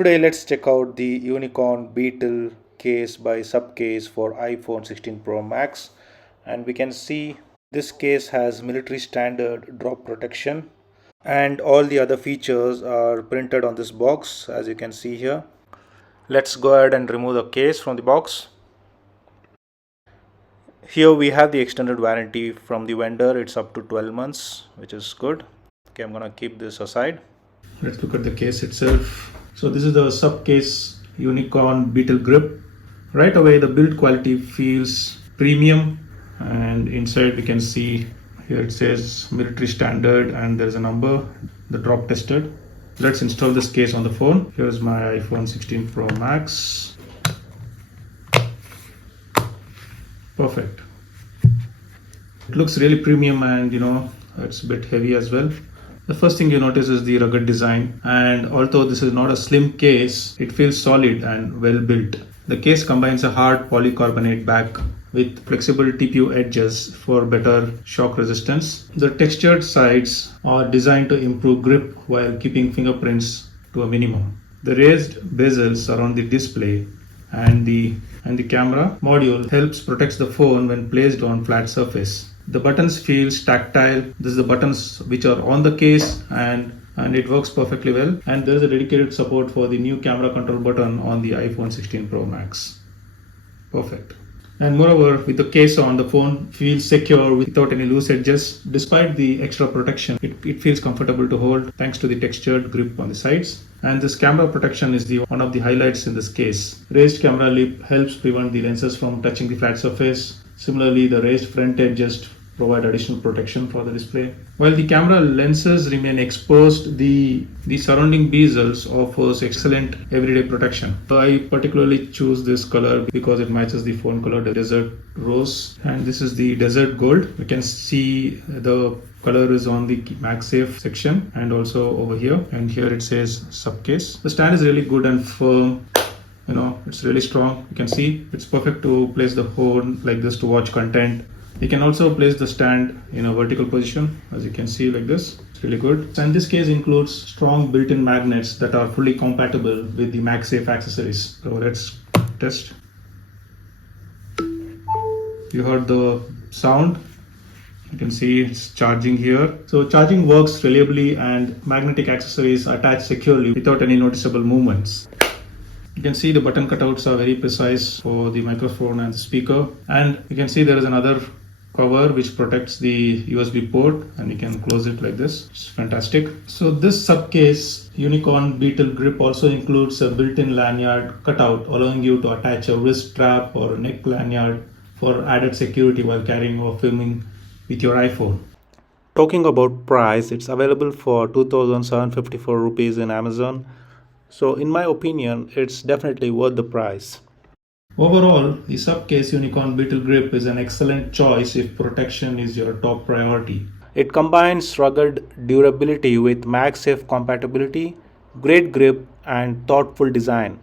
Today let's check out the Unicorn Beetle case by SUPCASE for iPhone 16 Pro Max, and we can see this case has military standard drop protection and all the other features are printed on this box as you can see here. Let's go ahead and remove the case from the box. Here we have the extended warranty from the vendor. It's up to 12 months, which is good. Okay, I'm gonna keep this aside. Let's look at the case itself. So this is the SUPCASE Unicorn Beetle Grip. Right away the build quality feels premium, and inside we can see here it says military standard and there's a number, the drop tested. Let's install this case on the phone. Here's my iPhone 16 Pro Max. Perfect. It looks really premium, and it's a bit heavy as well. The first thing you notice is the rugged design, and although this is not a slim case, it feels solid and well built. The case combines a hard polycarbonate back with flexible TPU edges for better shock resistance. The textured sides are designed to improve grip while keeping fingerprints to a minimum. The raised bezels surround the display, and the camera module helps protect the phone when placed on flat surface. The buttons feel tactile. This is the buttons which are on the case, and it works perfectly well. And there is a dedicated support for the new camera control button on the iPhone 16 Pro Max. Perfect. And moreover, with the case on, the phone feels secure without any loose edges. Despite the extra protection, it feels comfortable to hold thanks to the textured grip on the sides. And this camera protection is one of the highlights in this case. Raised camera lip helps prevent the lenses from touching the flat surface. Similarly, the raised front edges provide additional protection for the display. While the camera lenses remain exposed, the surrounding bezels offers excellent everyday protection. I particularly choose this color because it matches the phone color, the desert rose, and this is the desert gold. You can see the color is on the MagSafe section and also over here, and here it says SUPCASE. The stand is really good and firm. It's really strong. You can see it's perfect to place the phone like this to watch content. You can also place the stand in a vertical position, as you can see like this. It's really good. And this case includes strong built-in magnets that are fully compatible with the MagSafe accessories. So let's test. You heard the sound. You can see it's charging here. So charging works reliably, and magnetic accessories attach securely without any noticeable movements. You can see the button cutouts are very precise for the microphone and the speaker, and you can see there is another cover which protects the USB port, and you can close it like this. It's fantastic. So this SUPCASE Unicorn Beetle Grip also includes a built-in lanyard cutout, allowing you to attach a wrist strap or a neck lanyard for added security while carrying or filming with your iPhone. Talking about price, it's available for 2,754 rupees in Amazon. So in my opinion, it's definitely worth the price. Overall, the SUPCASE Unicorn Beetle Grip is an excellent choice if protection is your top priority. It combines rugged durability with MagSafe compatibility, great grip, and thoughtful design.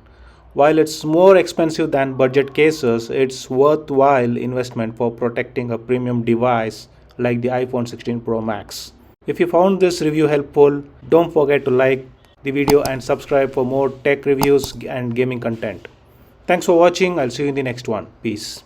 While it's more expensive than budget cases, it's worthwhile investment for protecting a premium device like the iPhone 16 Pro Max. If you found this review helpful, don't forget to like the video and subscribe for more tech reviews and gaming content. Thanks for watching. I'll see you in the next one. Peace.